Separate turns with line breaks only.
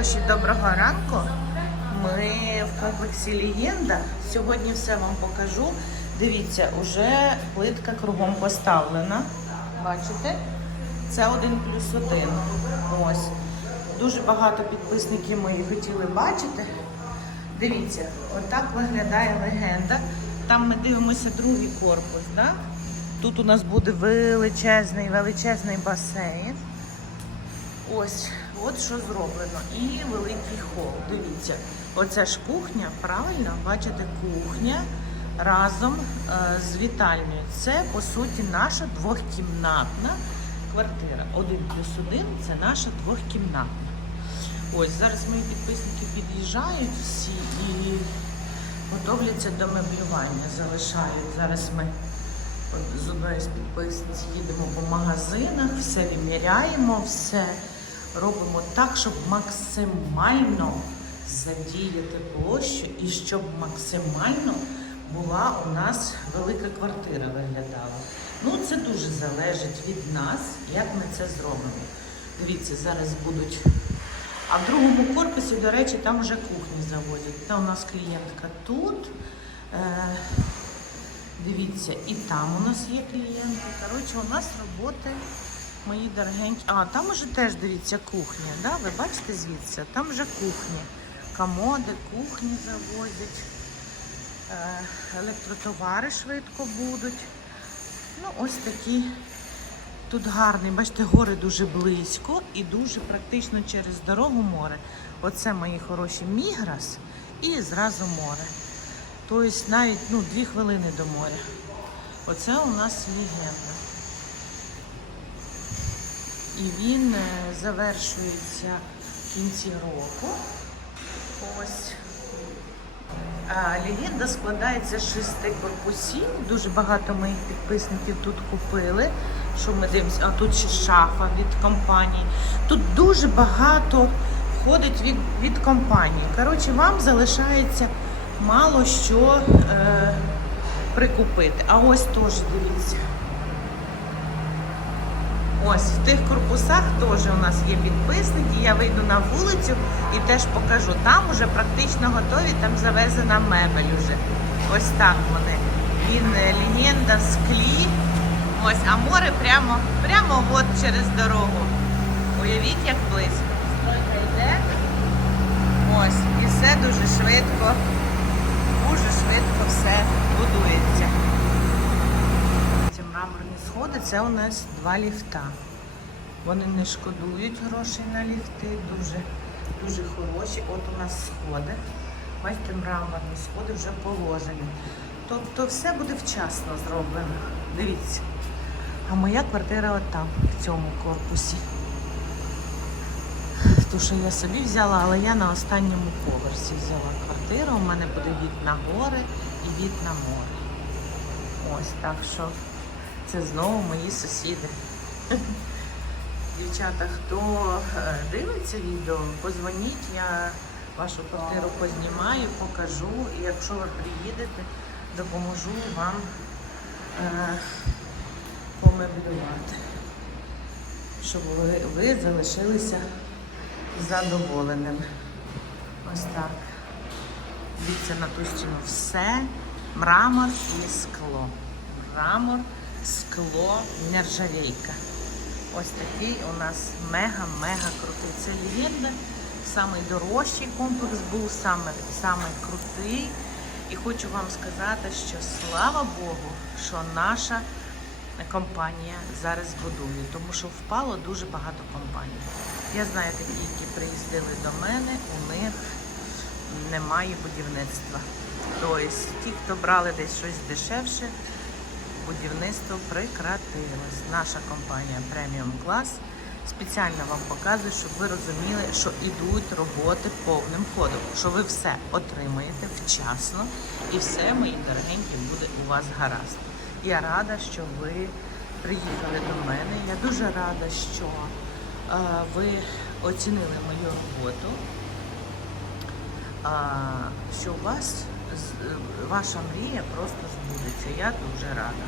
хороші, доброго ранку. Ми в комплексі Легенда. Сьогодні все вам покажу. Дивіться, уже плитка кругом поставлена. Бачите? Це один плюс один. Ось. Дуже багато підписників мої хотіли бачити. Дивіться, отак виглядає легенда. Там ми дивимося другий корпус. Да? Тут у нас буде величезний, величезний басейн. Ось, от що зроблено. І великий хол. Дивіться, оце ж кухня, правильно? Бачите, кухня разом е, з вітальнею. Це, по суті, наша двохкімнатна квартира. Один плюс один це наша двохкімнатна. Ось зараз мої підписники під'їжджають всі і готовляться до меблювання. Залишають. Зараз ми з одної з підписниць їдемо по магазинах, все виміряємо, все робимо так, щоб максимально задіяти площу і щоб максимально була у нас велика квартира виглядала. Ну, це дуже залежить від нас, як ми це зробимо. Дивіться, зараз будуть. А в другому корпусі, до речі, там вже кухні заводять. Та у нас клієнтка тут. Е, дивіться, і там у нас є клієнти. Коротше, у нас роботи, мої дорогенькі. А, там уже теж дивіться кухня. Да? Ви бачите звідси? Там вже кухня. Комоди, кухні завозять. Е, електротовари швидко будуть. Ну, ось такі. Тут гарний, бачите, гори дуже близько і дуже практично через дорогу море. Оце мої хороші міграс і зразу море. Тобто навіть ну, дві хвилини до моря. Оце у нас легенда. І він е, завершується в кінці року. Ось. Легенда складається з шести корпусів. Дуже багато моїх підписників тут купили. Що ми дивимося? А тут ще шафа від компанії. Тут дуже багато входить від, від компанії. Коротше, вам залишається мало що е, прикупити. А ось теж дивіться. Ось в тих корпусах теж у нас є підписники. Я вийду на вулицю і теж покажу. Там уже практично готові, там завезена мебель уже. Ось так вони. Він легенда легенда, склі. Ось, а море прямо, прямо от через дорогу. Уявіть, як близько. Стройка йде. Ось, і все дуже швидко, дуже швидко все будується. Ці мраморні сходи це у нас два ліфта. Вони не шкодують грошей на ліфти, дуже, дуже хороші. От у нас сходи. Бачите, мраморні сходи вже положені. Тобто все буде вчасно зроблено. Дивіться. А моя квартира от в цьому корпусі. Ту, що я собі взяла, але я на останньому поверсі взяла квартиру. У мене буде від на гори і від на море. Ось так що це знову мої сусіди. Дівчата, хто е, дивиться відео, позвоніть, я вашу квартиру познімаю, покажу. І якщо ви приїдете, допоможу вам е, помеблювати, щоб ви, ви залишилися задоволеними. Ось так. Дивіться на ту стіну все. Мрамор і скло. Мрамор, скло, нержавейка. Ось такий у нас мега-мега крутий. Це легенда. Самий дорожчий комплекс був, саме, саме крутий. І хочу вам сказати, що слава Богу, що наша компанія зараз будує, тому що впало дуже багато компаній. Я знаю такі, які приїздили до мене, у них немає будівництва. Тобто ті, хто брали десь щось дешевше, будівництво прекратилось. Наша компанія преміум клас спеціально вам показує, щоб ви розуміли, що йдуть роботи повним ходом, що ви все отримаєте вчасно і все, мої дорогенькі, буде у вас гаразд. Я рада, що ви приїхали до мене. Я дуже рада, що е, ви оцінили мою роботу. А, що у вас ваша мрія просто збудеться. Я дуже рада.